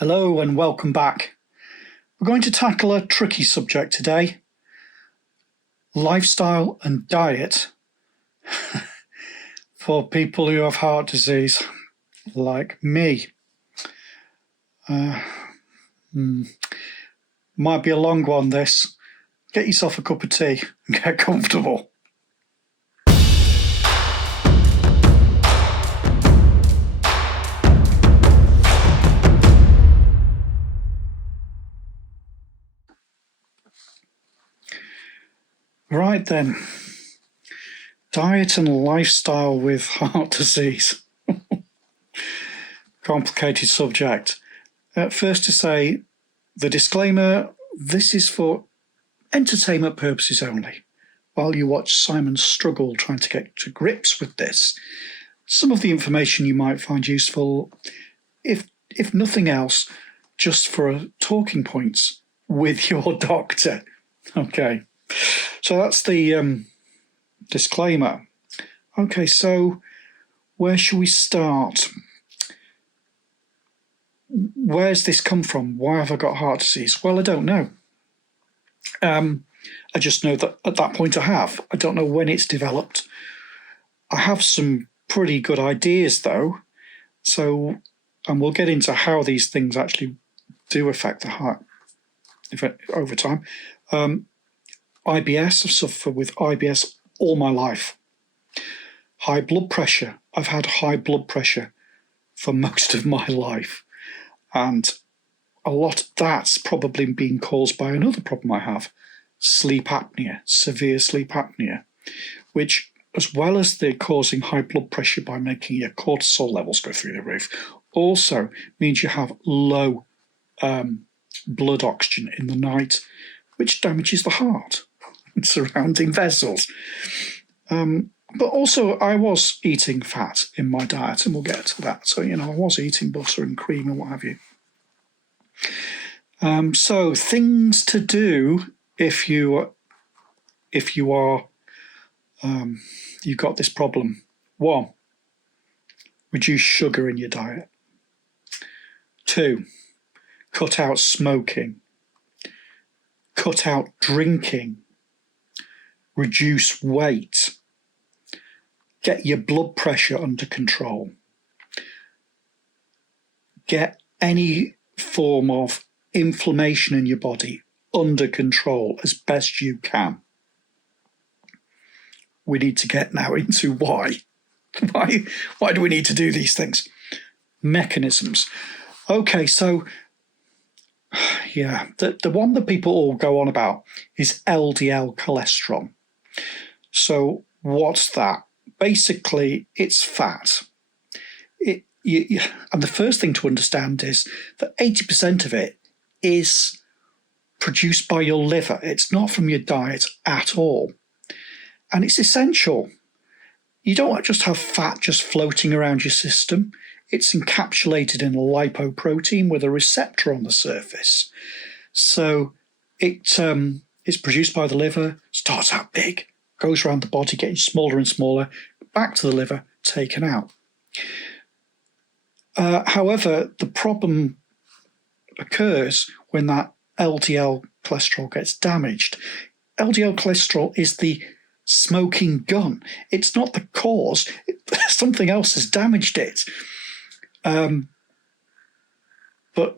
Hello and welcome back. We're going to tackle a tricky subject today: lifestyle and diet for people who have heart disease, like me. Might be a long one, this. Get yourself a cup of tea and get comfortable. Right then, diet and lifestyle with heart disease. Complicated subject. First to say, the disclaimer, this is for entertainment purposes only. While you watch Simon struggle trying to get to grips with this, some of the information you might find useful, if nothing else, just for talking points with your doctor. Okay. So that's the disclaimer. Okay, so where shall we start? Where's this come from? Why have I got heart disease? Well, I don't know. I just know that at that point I have. I don't know when it's developed. I have some pretty good ideas though. And we'll get into how these things actually do affect the heart over time. IBS, I've suffered with IBS all my life. High blood pressure. I've had high blood pressure for most of my life. And a lot of that's probably been caused by another problem I have, sleep apnea, severe sleep apnea, which, as well as the causing high blood pressure by making your cortisol levels go through the roof, also means you have low blood oxygen in the night, which damages the heart and surrounding vessels. But also, I was eating fat in my diet, and we'll get to that. So, I was eating butter and cream and what have you. So, things to do if you've got this problem. 1, reduce sugar in your diet. 2, cut out smoking. Cut out drinking. Reduce weight. Get your blood pressure under control. Get any form of inflammation in your body under control as best you can. We need to get now into why. Why do we need to do these things? Mechanisms. Okay, so the one that people all go on about is LDL cholesterol. So what's that? Basically, it's fat. And the first thing to understand is that 80% of it is produced by your liver. It's not from your diet at all. And it's essential. You don't just have fat just floating around your system. It's encapsulated in a lipoprotein with a receptor on the surface. So it's produced by the liver, starts out big, goes around the body, getting smaller and smaller, back to the liver, taken out. However, the problem occurs when that LDL cholesterol gets damaged. LDL cholesterol is the smoking gun. It's not the cause. Something else has damaged it. But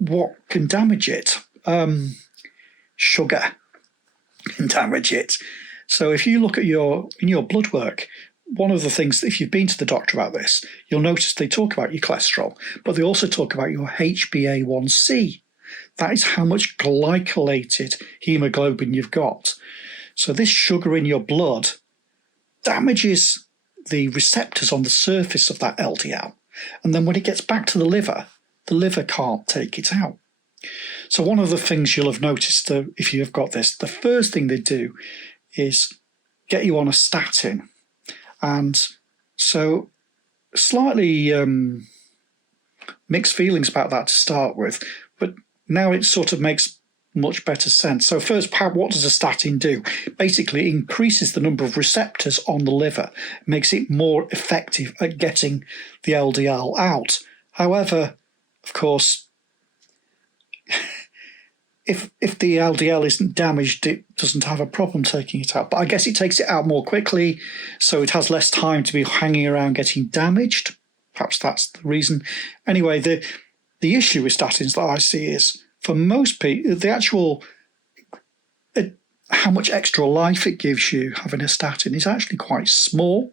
what can damage it? Sugar can damage it. So if you look at in your blood work, one of the things, if you've been to the doctor about this, you'll notice they talk about your cholesterol, but they also talk about your HbA1c. That is how much glycolated hemoglobin you've got. So this sugar in your blood damages the receptors on the surface of that LDL. And then when it gets back to the liver can't take it out. So one of the things you'll have noticed if you've got this, the first thing they do is get you on a statin. And so slightly mixed feelings about that to start with, but now it sort of makes much better sense. So first, what does a statin do? Basically, it increases the number of receptors on the liver, makes it more effective at getting the LDL out. However, of course, if the LDL isn't damaged, it doesn't have a problem taking it out. But I guess it takes it out more quickly, so it has less time to be hanging around getting damaged. Perhaps that's the reason. Anyway, the issue with statins that I see is, for most people, the actual how much extra life it gives you having a statin is actually quite small,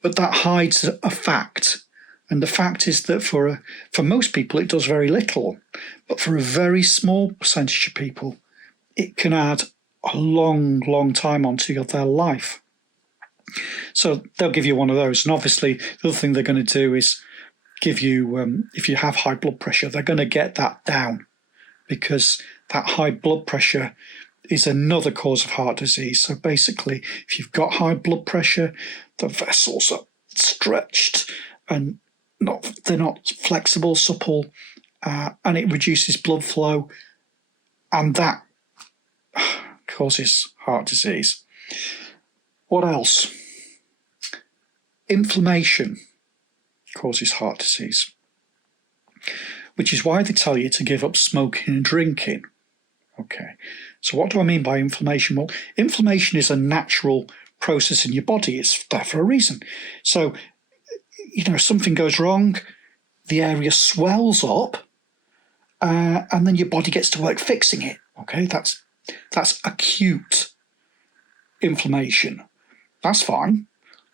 but that hides a fact. And the fact is that for most people, it does very little. But for a very small percentage of people, it can add a long, long time onto their life. So they'll give you one of those. And obviously, the other thing they're going to do is give you, if you have high blood pressure, they're going to get that down, because that high blood pressure is another cause of heart disease. So basically, if you've got high blood pressure, the vessels are stretched and they're not flexible, supple, and it reduces blood flow, and that causes heart disease. What else? Inflammation causes heart disease, which is why they tell you to give up smoking and drinking. Okay, so what do I mean by inflammation? Well, inflammation is a natural process in your body. It's there for a reason. So, something goes wrong, the area swells up, and then your body gets to work fixing it. Okay, that's acute inflammation. That's fine.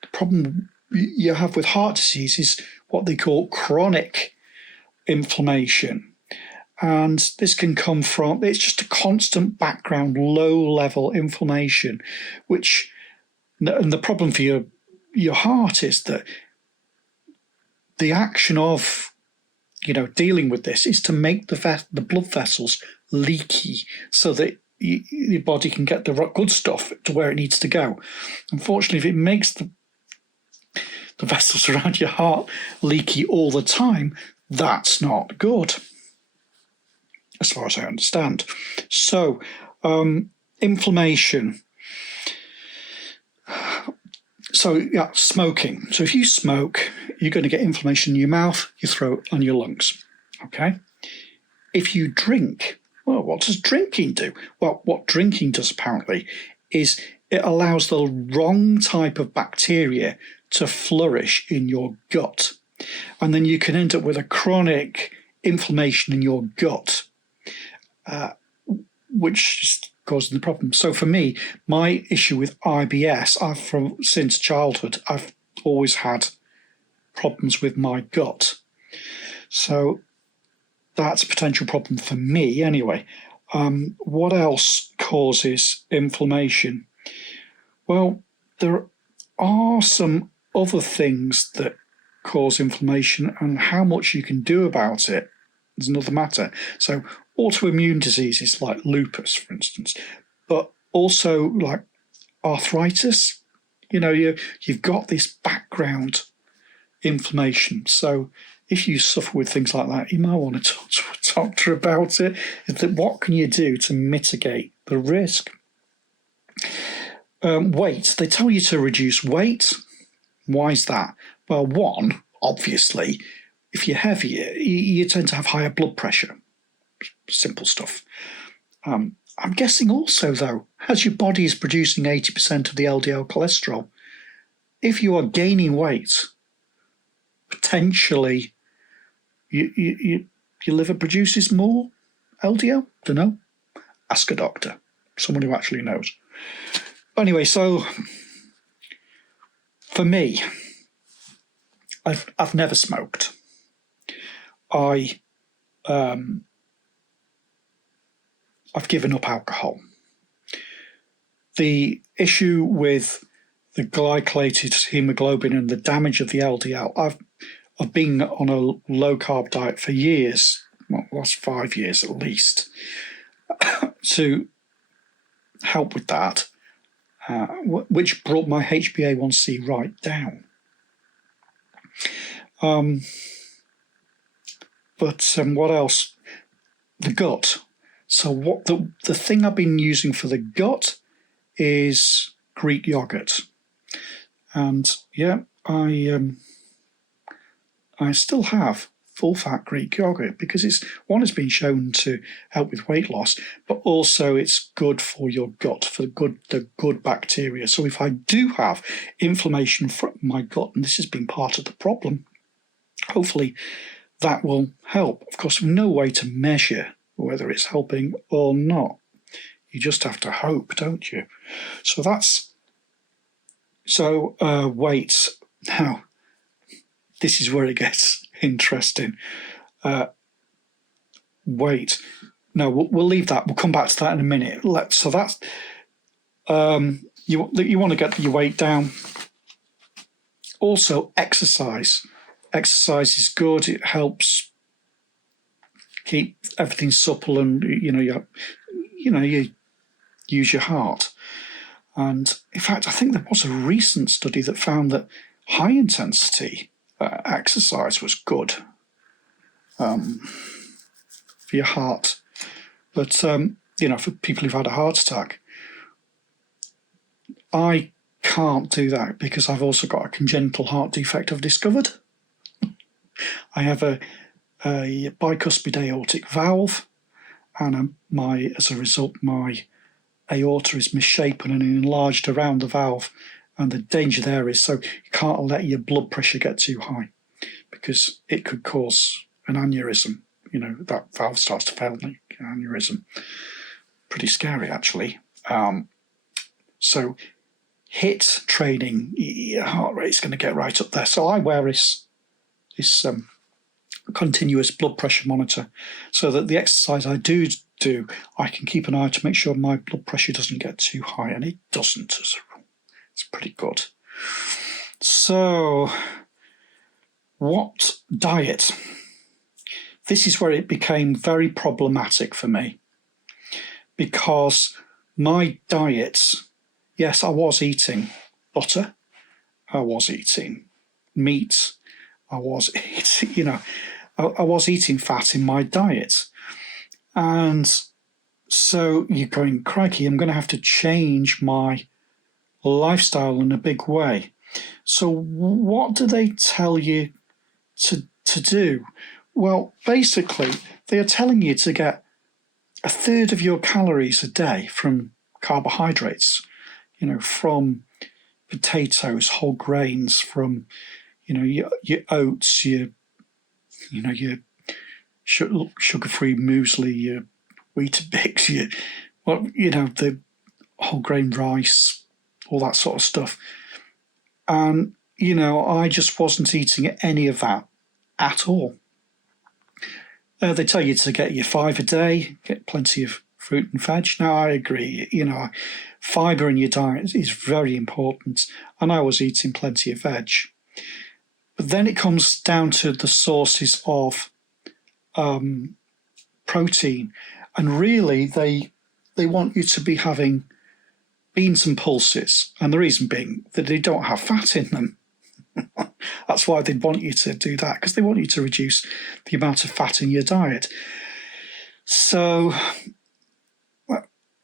The problem you have with heart disease is what they call chronic inflammation. And this can come from, it's just a constant background, low-level inflammation, and the problem for your heart is that the action of, dealing with this is to make the blood vessels leaky so that your body can get the good stuff to where it needs to go. Unfortunately, if it makes the vessels around your heart leaky all the time, that's not good, as far as I understand. So, inflammation. So, yeah, smoking. So if you smoke, you're going to get inflammation in your mouth, your throat, and your lungs. Okay? If you drink, well, what does drinking do? Well, what drinking does apparently is it allows the wrong type of bacteria to flourish in your gut. And then you can end up with a chronic inflammation in your gut, which is causing the problem. So for me, my issue with IBS, since childhood, I've always had problems with my gut. So that's a potential problem for me anyway. What else causes inflammation? Well, there are some other things that cause inflammation, and how much you can do about it is another matter. So autoimmune diseases like lupus, for instance, but also like arthritis. You've got this background inflammation. So if you suffer with things like that, you might want to talk to a doctor about it. What can you do to mitigate the risk? Weight. They tell you to reduce weight. Why is that? Well, one, obviously, if you're heavier, you tend to have higher blood pressure. Simple stuff. I'm guessing also, though, as your body is producing 80% of the LDL cholesterol, if you are gaining weight, potentially your liver produces more LDL? Don't know. Ask a doctor, someone who actually knows. Anyway, so for me, I've never smoked. I've given up alcohol. The issue with the glycolated hemoglobin and the damage of the LDL, I've been on a low-carb diet for years, well, last 5 years at least, to help with that, which brought my HbA1c right down. But what else? The gut. So what the thing I've been using for the gut is Greek yogurt, and yeah, I still have full-fat Greek yogurt because it's been shown to help with weight loss, but also it's good for your gut, for the good bacteria. So if I do have inflammation from my gut, and this has been part of the problem, hopefully that will help. Of course, no way to measure whether it's helping or not. You just have to hope, don't you? So weight. Now, this is where it gets interesting. Weight. No, we'll leave that. We'll come back to that in a minute. So that's you want to get your weight down. Also, exercise. Exercise is good. It helps keep everything supple, and you use your heart. And in fact, I think there was a recent study that found that high intensity exercise was good for your heart. But, for people who've had a heart attack, I can't do that because I've also got a congenital heart defect I've discovered. I have a bicuspid aortic valve, and as a result, my aorta is misshapen and enlarged around the valve. And the danger there is, so you can't let your blood pressure get too high because it could cause an aneurysm. That valve starts to fail, like an aneurysm. Pretty scary, actually. So HIIT training, your heart rate's going to get right up there. So I wear this continuous blood pressure monitor so that the exercise I do, I can keep an eye to make sure my blood pressure doesn't get too high, and it doesn't as a rule. It's pretty good. So, what diet? This is where it became very problematic for me because my diets, yes, I was eating butter, I was eating meat, I was eating fat in my diet. And so you're going, crikey, I'm going to have to change my lifestyle in a big way. So what do they tell you to do? Well, basically, they are telling you to get a third of your calories a day from carbohydrates, from potatoes, whole grains, from, your oats, your sugar-free muesli, your Weetabix, the whole grain rice, all that sort of stuff. And, I just wasn't eating any of that at all. They tell you to get your 5 a day, get plenty of fruit and veg. Now, I agree, fibre in your diet is very important, and I was eating plenty of veg. But then it comes down to the sources of protein, and really they want you to be having beans and pulses, and the reason being that they don't have fat in them. That's why they'd want you to do that, because they want you to reduce the amount of fat in your diet. So,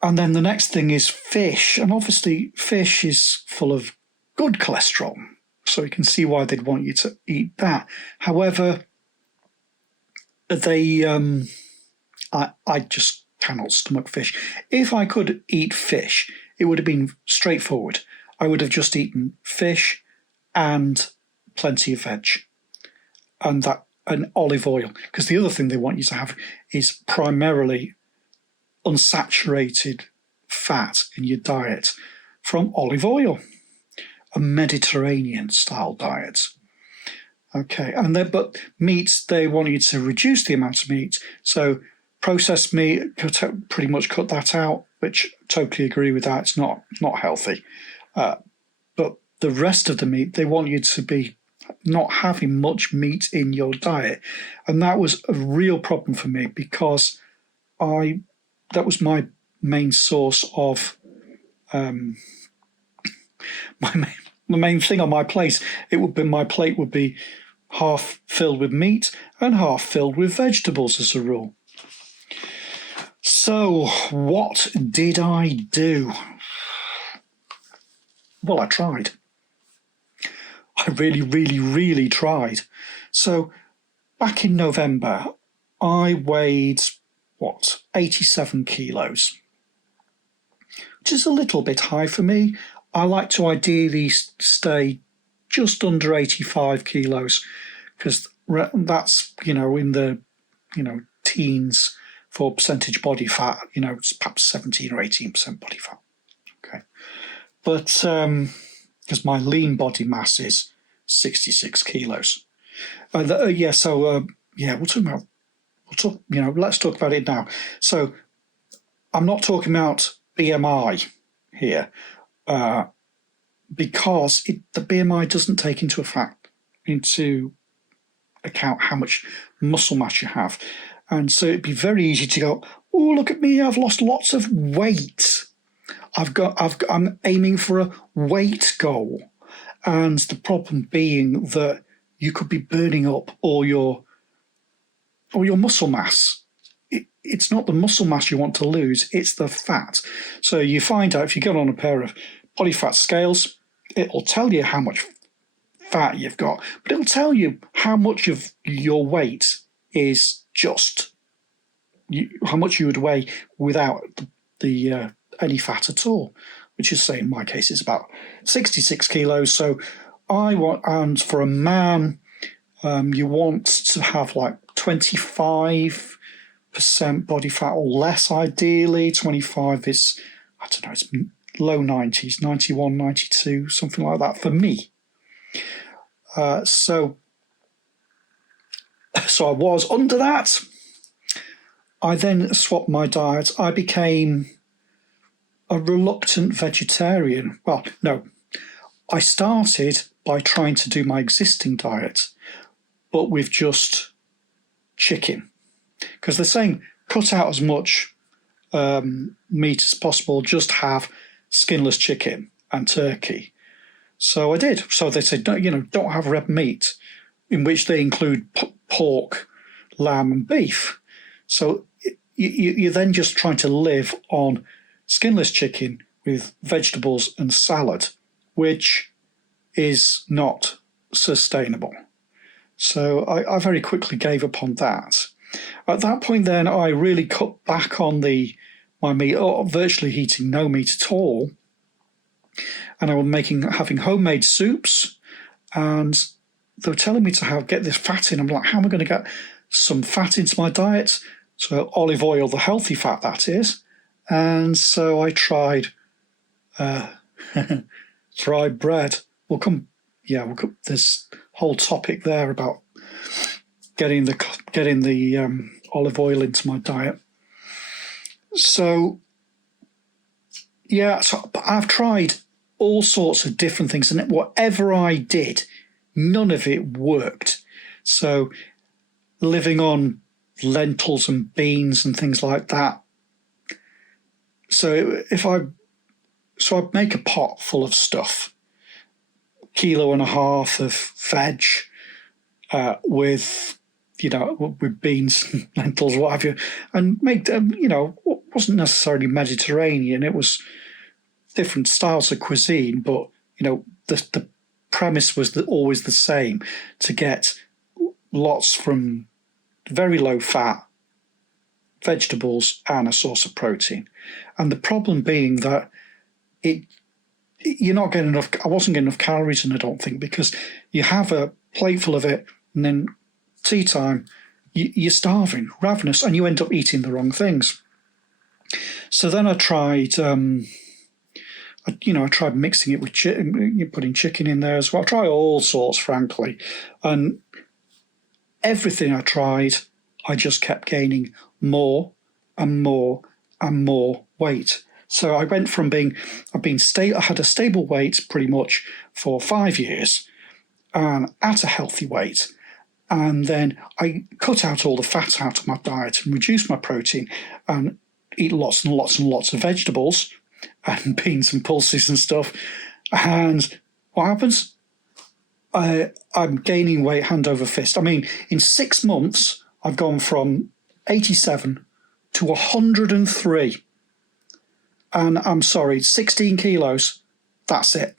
and then the next thing is fish, and obviously fish is full of good cholesterol, so you can see why they'd want you to eat that. However, I just cannot stomach fish. If I could eat fish, it would have been straightforward. I would have just eaten fish and plenty of veg and olive oil, because the other thing they want you to have is primarily unsaturated fat in your diet from olive oil, a Mediterranean style diet. Okay, but meats, they want you to reduce the amount of meat, so processed meat, pretty much cut that out, which I totally agree with that. It's not healthy. But the rest of the meat, they want you to be not having much meat in your diet. And that was a real problem for me because that was my main source of my main thing on my plate. My plate would be half filled with meat and half filled with vegetables as a rule. So, what did I do? Well, I tried. I really, really, really tried. So, back in November, I weighed, 87 kilos, which is a little bit high for me. I like to ideally stay just under 85 kilos because that's, in the, teens for percentage body fat, it's perhaps 17 or 18% body fat. Okay. But because my lean body mass is 66 kilos. We'll let's talk about it now. So I'm not talking about BMI here because the BMI doesn't take into account how much muscle mass you have. And so it'd be very easy to go, oh, look at me, I've lost lots of weight. I'm aiming for a weight goal. And the problem being that you could be burning up all your muscle mass. It's not the muscle mass you want to lose, it's the fat. So you find out if you get on a pair of body fat scales, it'll tell you how much fat you've got, but it'll tell you how much of your weight is just how much you would weigh without the any fat at all, which is, say, in my case, is about 66 kilos. So and for a man, you want to have like 25% body fat or less, ideally. 25 is, I don't know, it's low 90s, 91, 92, something like that for me. So I was under that. I then swapped my diet. I became a reluctant vegetarian. Well, no, I started by trying to do my existing diet, but with just chicken. Because they're saying cut out as much meat as possible, just have skinless chicken and turkey. So I did. So they said, don't have red meat, in which they include pork, lamb, and beef. So you're then just trying to live on skinless chicken with vegetables and salad, which is not sustainable. So I very quickly gave up on that. At that point then, I really cut back on my meat, virtually eating no meat at all. And I was having homemade soups, and they were telling me to get this fat in. I'm like, how am I going to get some fat into my diet? So olive oil, the healthy fat, that is. And so I tried fried bread. We'll come this whole topic there about getting the olive oil into my diet. So I've tried all sorts of different things, and whatever I did, none of it worked. So living on lentils and beans and things like that. So I'd make a pot full of stuff, 1.5 kilos of veg, with beans, lentils, what have you, and make them, wasn't necessarily Mediterranean. It was different styles of cuisine, but the premise was always the same: to get lots from very low fat vegetables and a source of protein. And the problem being that you're not getting enough. I wasn't getting enough calories in, I don't think, because you have a plate full of it, and then tea time, you're starving, ravenous, and you end up eating the wrong things. So then I tried, I tried mixing it with chicken, putting chicken in there as well. I tried all sorts, frankly, and everything I tried, I just kept gaining more and more and more weight. So I went from I had a stable weight pretty much for 5 years, and at a healthy weight. And then I cut out all the fat out of my diet and reduced my protein and eat lots and lots and lots of vegetables and beans and pulses and stuff. And what happens? I'm gaining weight hand over fist. I mean, in 6 months, I've gone from 87 to 103. And I'm sorry, 16 kilos, that's it.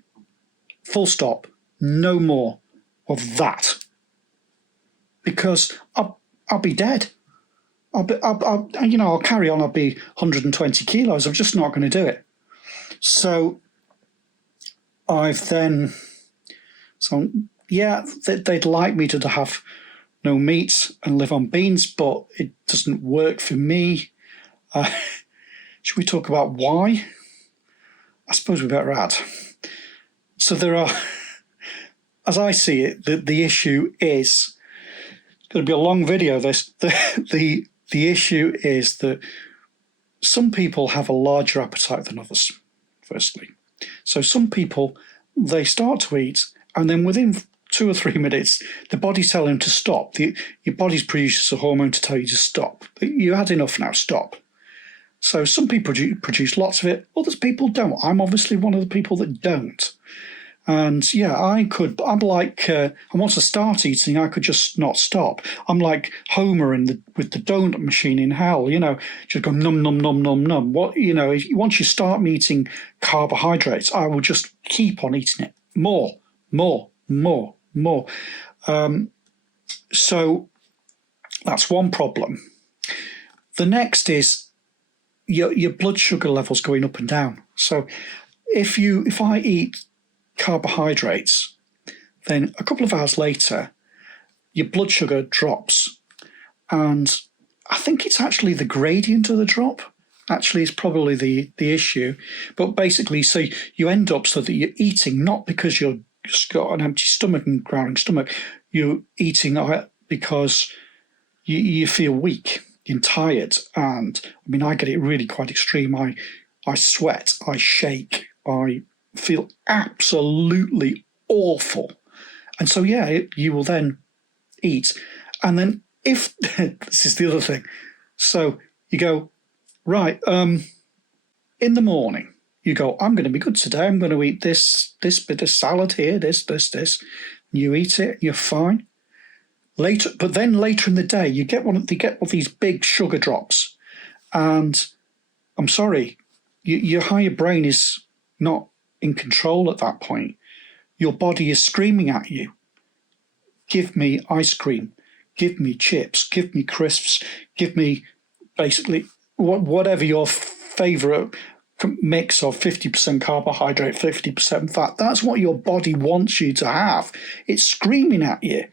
Full stop. No more of that. because I'll be dead. I'll carry on. I'll be 120 kilos. I'm just not going to do it. So they'd like me to have no meat and live on beans, but it doesn't work for me. Should we talk about why? I suppose we better add. So there are, as I see it, the issue is, it's going to be a long video, this. The issue is that some people have a larger appetite than others, firstly. So some people, they start to eat, and then within 2 or 3 minutes, the body's telling them to stop. Your body's produces a hormone to tell you to stop. You had enough now, stop. So some people produce lots of it, others people don't. I'm obviously one of the people that don't. And yeah, I'm like, and once I start eating, I could just not stop. I'm like Homer with the donut machine in hell, just go num, num, num, num, num. Once you start me eating carbohydrates, I will just keep on eating it. More. So that's one problem. The next is your blood sugar levels going up and down. So if I eat carbohydrates, then a couple of hours later, your blood sugar drops. And I think it's actually the gradient of the drop actually is probably the issue. But basically, so you end up so that you're eating not because you've just got an empty stomach and growling stomach, you're eating because you feel weak, you're tired. And I mean, I get it really quite extreme. I sweat, I shake, I feel absolutely awful. And so, yeah, you will then eat. And then if, this is the other thing, so you go, right, in the morning, you go, I'm going to be good today. I'm going to eat this bit of salad here, this. You eat it, you're fine. But then later in the day, you get one of these big sugar drops. And I'm sorry, your higher brain is not in control at that point. Your body is screaming at you. Give me ice cream. Give me chips. Give me crisps. Give me basically whatever your favourite mix of 50% carbohydrate, 50% fat. That's what your body wants you to have. It's screaming at you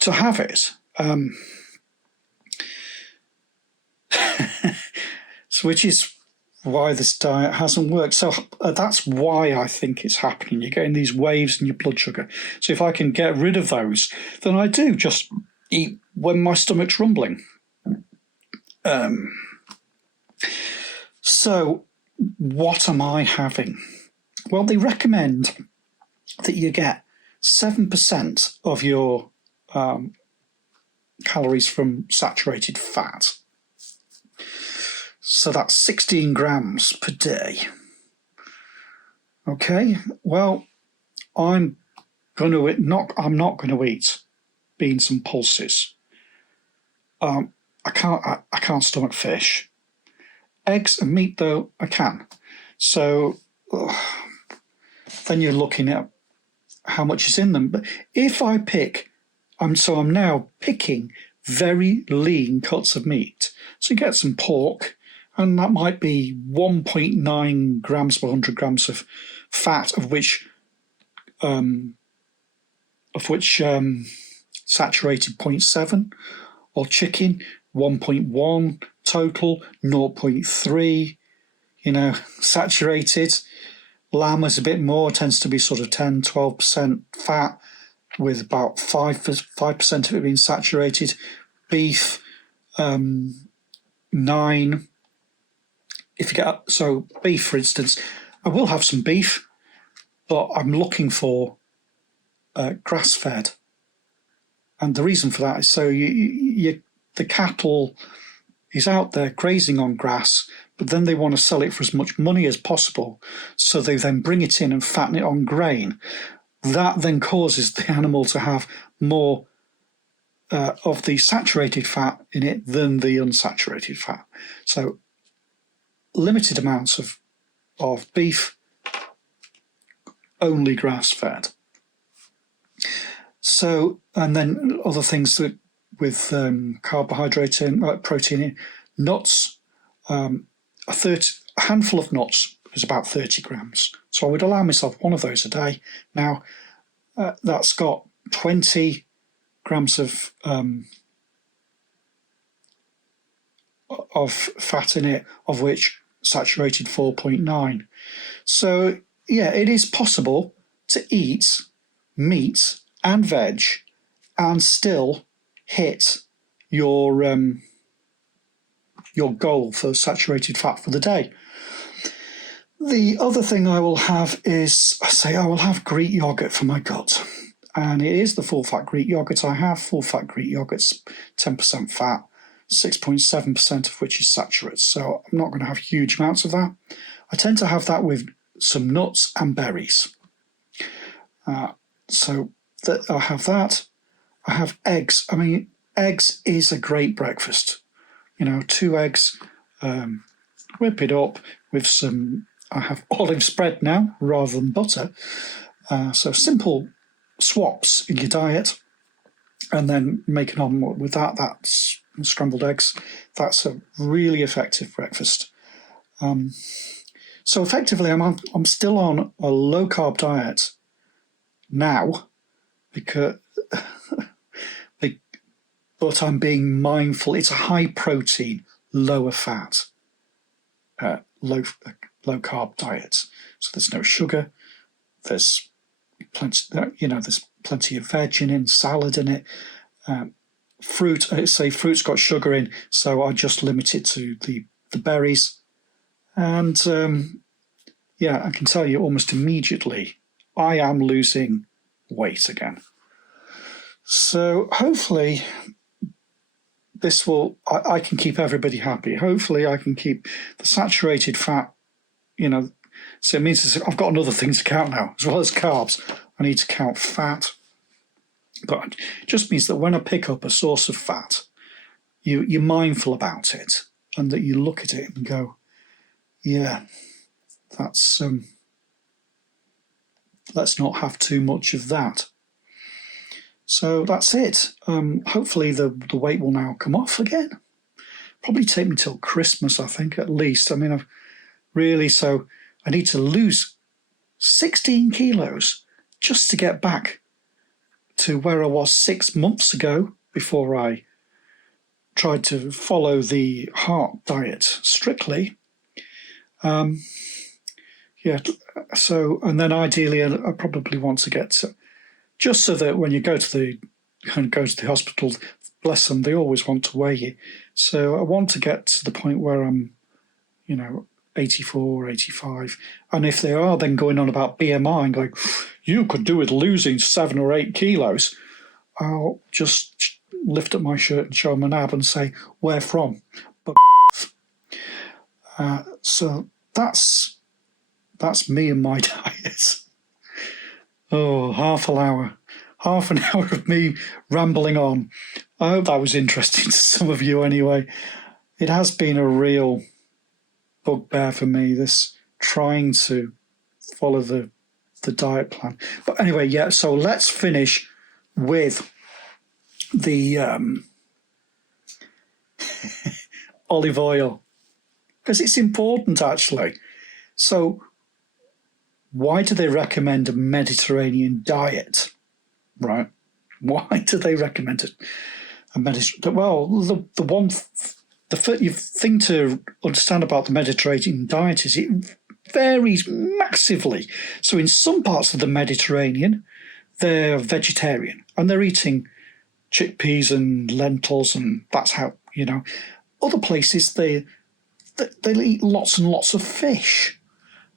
to have it. So which is why this diet hasn't worked. So that's why I think it's happening. You're getting these waves in your blood sugar. So if I can get rid of those, then I do just eat when my stomach's rumbling. So what am I having? Well, they recommend that you get 7% of your calories from saturated fat. So that's 16 grams per day. Okay, well, I'm not going to eat beans and pulses. I can't stomach fish. Eggs and meat, though, I can. So then you're looking at how much is in them. But if I I'm now picking very lean cuts of meat. So you get some pork, and that might be 1.9 grams per 100 grams of fat, of which saturated 0.7, or chicken 1.1 total, 0.3, saturated. Lamb is a bit more, tends to be sort of 10-12% fat, with about 5% of it being saturated. Beef, 9. Beef, for instance, I will have some beef, but I'm looking for grass-fed. And the reason for that is so the cattle is out there grazing on grass, but then they want to sell it for as much money as possible, so they then bring it in and fatten it on grain. That then causes the animal to have more of the saturated fat in it than the unsaturated fat. So limited amounts of beef, only grass-fed. So, and then other things that with carbohydrate and protein in nuts, a handful of nuts is about 30 grams. So I would allow myself one of those a day. Now, that's got 20 grams of fat in it, of which saturated 4.9. So, yeah, it is possible to eat meat and veg and still hit your goal for saturated fat for the day. The other thing I will have is, I will have Greek yogurt for my gut. And it is the full-fat Greek yogurt I have. Full-fat Greek yogurt's 10% fat, 6.7% of which is saturates. So I'm not going to have huge amounts of that. I tend to have that with some nuts and berries. So I have that. I have eggs. I mean, eggs is a great breakfast. 2 eggs, whip it up with some, I have olive spread now rather than butter. So simple swaps in your diet, and then make an omelette with that. That's scrambled eggs. That's a really effective breakfast. So effectively, I'm still on a low carb diet now, because but I'm being mindful. It's a high protein, lower fat, low carb diet. So there's no sugar. There's plenty of veg in salad in it. Fruit, fruit's got sugar in, so I just limit it to the berries. And I can tell you almost immediately, I am losing weight again. So hopefully I can keep everybody happy. Hopefully I can keep the saturated fat, so it means I've got another thing to count now, as well as carbs. I need to count fat. But it just means that when I pick up a source of fat, you're mindful about it, and that you look at it and go, yeah, that's let's not have too much of that. So that's it. Hopefully the weight will now come off again. Probably take me till Christmas, I think, at least. I mean, I need to lose 16 kilos just to get back to where I was 6 months ago, before I tried to follow the heart diet strictly. So, and then ideally I probably want to get to, just so that when you go to the hospital, bless them, they always want to weigh you. So I want to get to the point where I'm, 84, 85. And if they are then going on about BMI and going, you could do with losing 7 or 8 kilos, I'll just lift up my shirt and show them an ab and say, where from? But so that's me and my diet. Oh, half an hour of me rambling on. I hope that was interesting to some of you anyway. It has been a real bugbear for me, this trying to follow the diet plan. But anyway, yeah, so let's finish with the olive oil, because it's important actually. So why do they recommend a Mediterranean diet, right? Why do they recommend it? Well, the thing to understand about the Mediterranean diet is it varies massively. So in some parts of the Mediterranean, they're vegetarian and they're eating chickpeas and lentils, and that's how, Other places, they eat lots and lots of fish,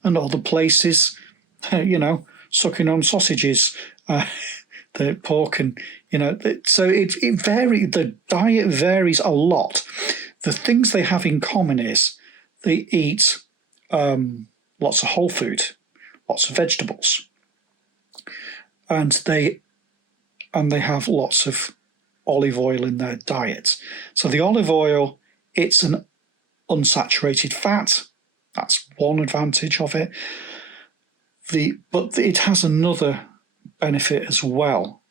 and other places, sucking on sausages, the pork, and so it varies. The diet varies a lot. The things they have in common is they eat lots of whole food, lots of vegetables, and they have lots of olive oil in their diet. So the olive oil, it's an unsaturated fat. That's one advantage of it. But it has another benefit as well.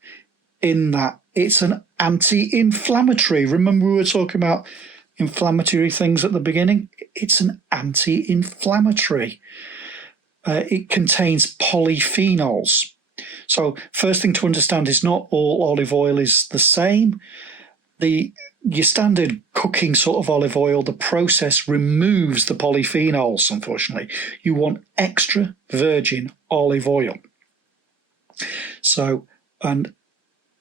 in that it's an anti-inflammatory. Remember we were talking about inflammatory things at the beginning? It's an anti-inflammatory. It contains polyphenols. So first thing to understand is not all olive oil is the same. Your standard cooking sort of olive oil, the process removes the polyphenols, unfortunately. You want extra virgin olive oil. So, and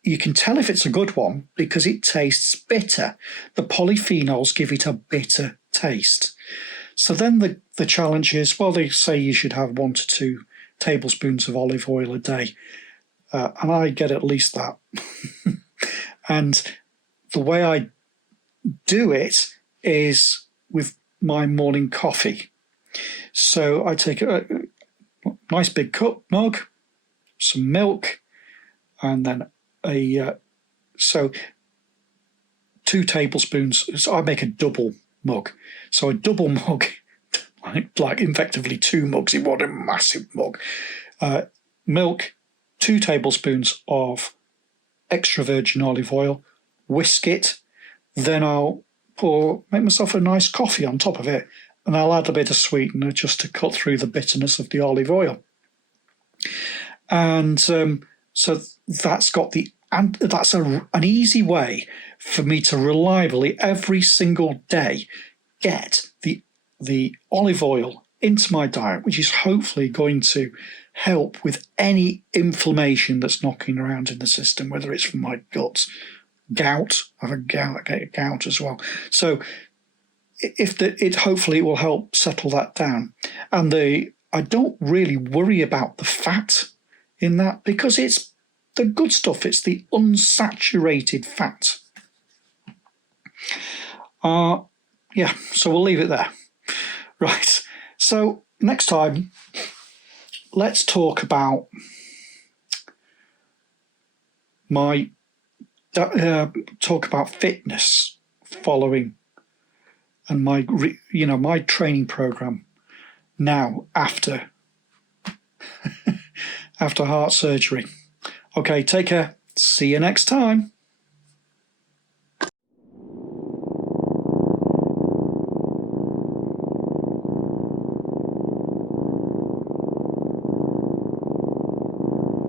you can tell if it's a good one because it tastes bitter. The polyphenols give it a bitter taste. So then the challenge is, well, they say you should have 1 to 2 tablespoons of olive oil a day. And I get at least that. And the way I do it is with my morning coffee. So I take a nice big mug, some milk, and then 2 tablespoons. So I make a double mug. So a double mug, like effectively 2 mugs in one, a massive mug. Milk, 2 tablespoons of extra virgin olive oil, whisk it, then I'll make myself a nice coffee on top of it, and I'll add a bit of sweetener just to cut through the bitterness of the olive oil. And so that's an easy way for me to reliably every single day get the olive oil into my diet, which is hopefully going to help with any inflammation that's knocking around in the system, whether it's from my gut, gout. I get gout as well. So hopefully it will help settle that down. And I don't really worry about the fat in that because it's the good stuff. It's the unsaturated fat. So we'll leave it there. Right. So next time, let's talk about fitness following and my training program now after heart surgery. Okay, take care. See you next time.